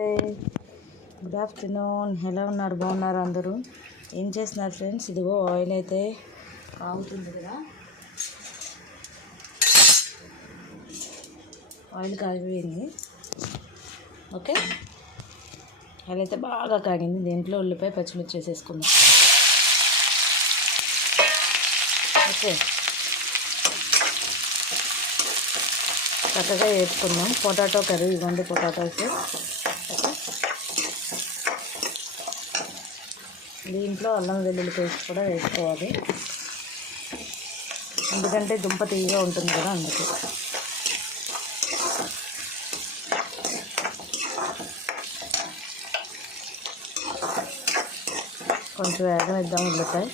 నమస్తే. Good afternoon ఎలా ఉన్నారు? బాగున్నారు అందరూ? ఏం చేస్తున్నారు ఫ్రెండ్స్? ఇదిగో ఆయిల్ అయితే కాగుతుంది కదా. ఆయిల్ కాగిపోయింది. ఓకే? ఆయిల్ అయితే బాగా కాగింది. దీంట్లో ఉల్లిపాయ పచ్చిమిర్చి వేసేసుకుందాం. ఓకే. చక్కగా వేసుకుందాం. పొటాటో కర్రీ ఇవ్వండి పొటాటోస్ దీంట్లో అల్లం వెల్లుల్లి పేస్ట్ కూడా వేసుకోవాలి. ఎందుకంటే దుంప తీయగా ఉంటుంది కదా అందుకు. కొంచెం వేగనిద్దాం ఉల్లిపాయ.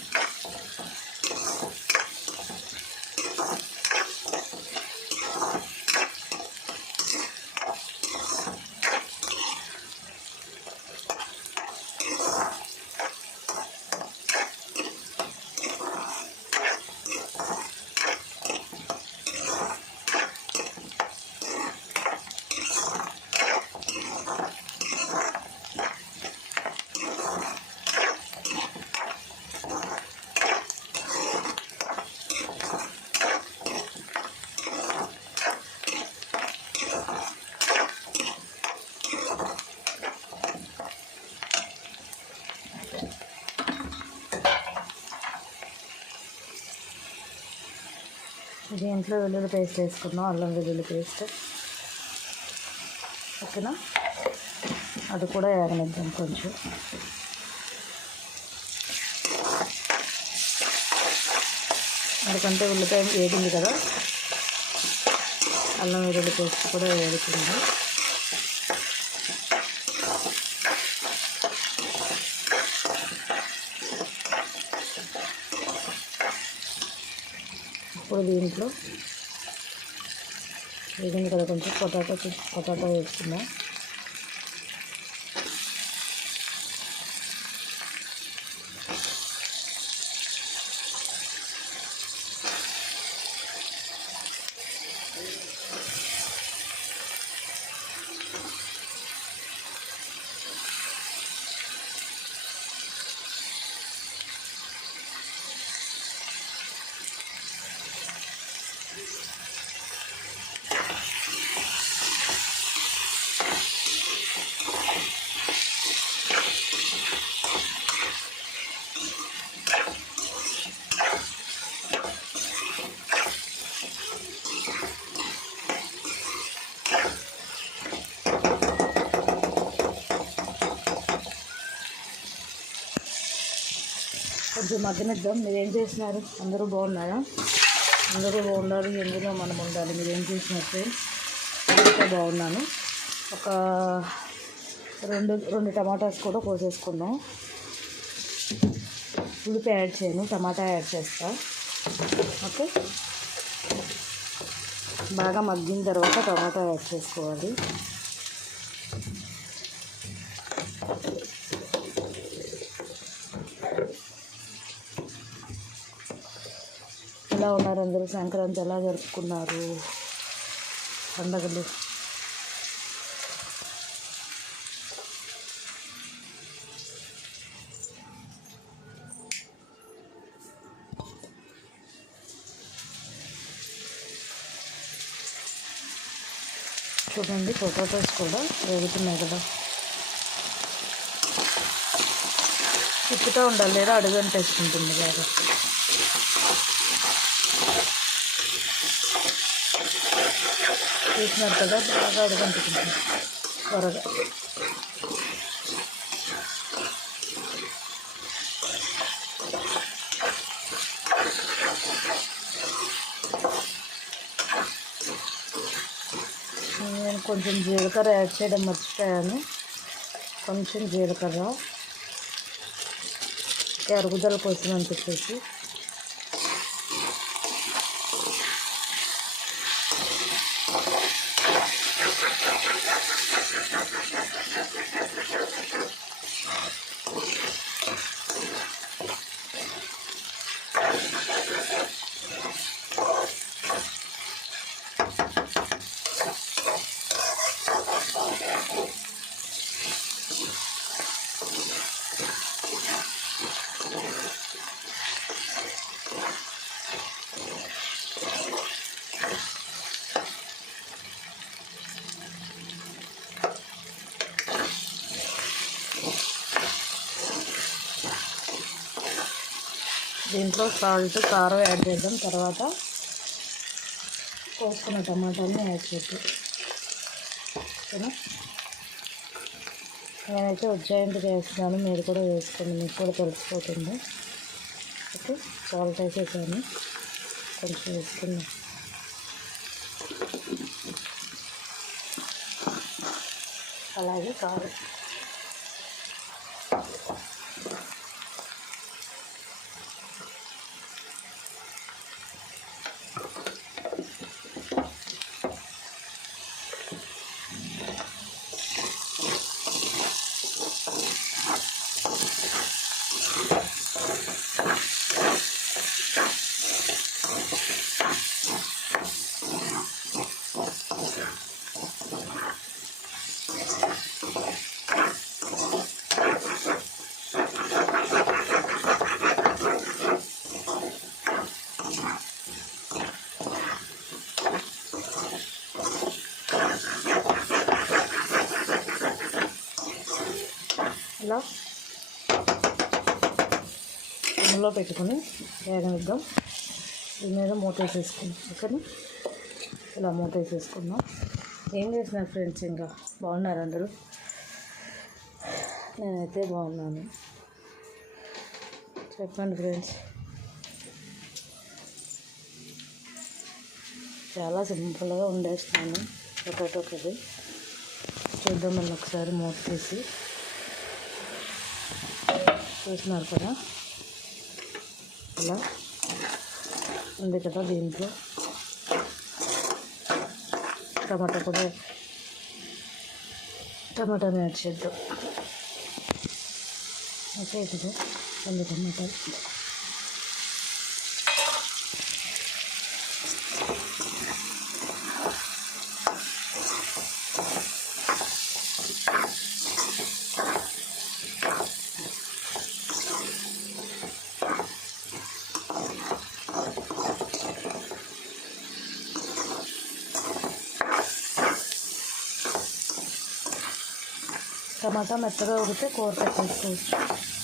దీంట్లో వెల్లుల్లి పేస్ట్ వేసుకున్నాం అల్లం వెల్లుల్లి పేస్ట్. ఓకేనా? అది కూడా వేగనిద్దాం కొంచెం. ఎందుకంటే ఉల్లిపాయ వేడింది కదా. అల్లం వెల్లుల్లి పేస్ట్ కూడా వేడుతుంది ఇప్పుడు దీంట్లో. వేగింది కదా కొంచెం పొటాటో పొటాటో వేసుకుందాం. కొంచెం మగ్గనిద్దాం. మీరేం చేసినారు చేస్తున్నారు? అందరూ బాగున్నారా? అందరూ బాగున్నారు. ఎందులో మనం ఉండాలి? మీరు ఏం చేసినారు బాగున్నాను. ఒక రెండు రెండు టమాటాస్ కూడా కోసేసుకున్నాం. ఉల్లిపాయ యాడ్ చేయను. టమాటా యాడ్ చేస్తా. ఓకే? బాగా మగ్గిన తర్వాత టమాటా యాడ్ చేసుకోవాలి. ఎలా ఉన్నారు అందరూ? సంక్రాంతి ఎలా జరుపుకున్నారు? పండగలు? చూడండి పొటాటోస్ కూడా వేగుతున్నాయి కదా. తిప్పుతూ ఉండాలి లేదా అడుగంటేసుకుంటుంది బాగా చూసినారు కదా బాగా అడుగంటుకుంటుంది. త్వరగా. నేను కొంచెం జీలకర్ర యాడ్ చేయడం మర్చిపోయాను. కొంచెం జీలకర్ర. అరుగుదల కోసం అని చెప్పేసి దీంట్లో సాల్ట్ కారం యాడ్ చేద్దాం. తర్వాత కోసుకున్న టమాటాని యాడ్ చేద్దాం. ఓకేనా నేనైతే ఉజ్జాయింపుగా వేస్తున్నాను మీరు కూడా వేసుకోండి. మీకు కూడా తెలిసిపోతుంది. ఓకే? సాల్ట్ వేసేసాను. కొంచెం వేసుకున్నాం అలాగే కారం ఇలా ఇందులో పెట్టుకొని వేగనిద్దాం. దీని మీద మూత వేసేసుకుందాం. ఓకేనా? ఇలా మూత వేసేసుకుందాం. ఏం చేసినారు ఫ్రెండ్స్ ఇంకా? బాగున్నారు అందరూ? నేనైతే బాగున్నాను. చెప్పండి ఫ్రెండ్స్. చాలా సింపుల్గా వండేస్తున్నాను ఒకటి ఒకటి. చూద్దాం మళ్ళీ ఒకసారి మూత తీసి. చూస్తున్నారు కదా? ఇలా ఉంది కదా దీంట్లో టమాటా కూడా టమాటాని యాడ్ చేద్దాం ఓకే ఇది రెండు టమాటాలు టమాటా మెత్తగా ఉడితే కూర పెట్టేసుకోవచ్చు.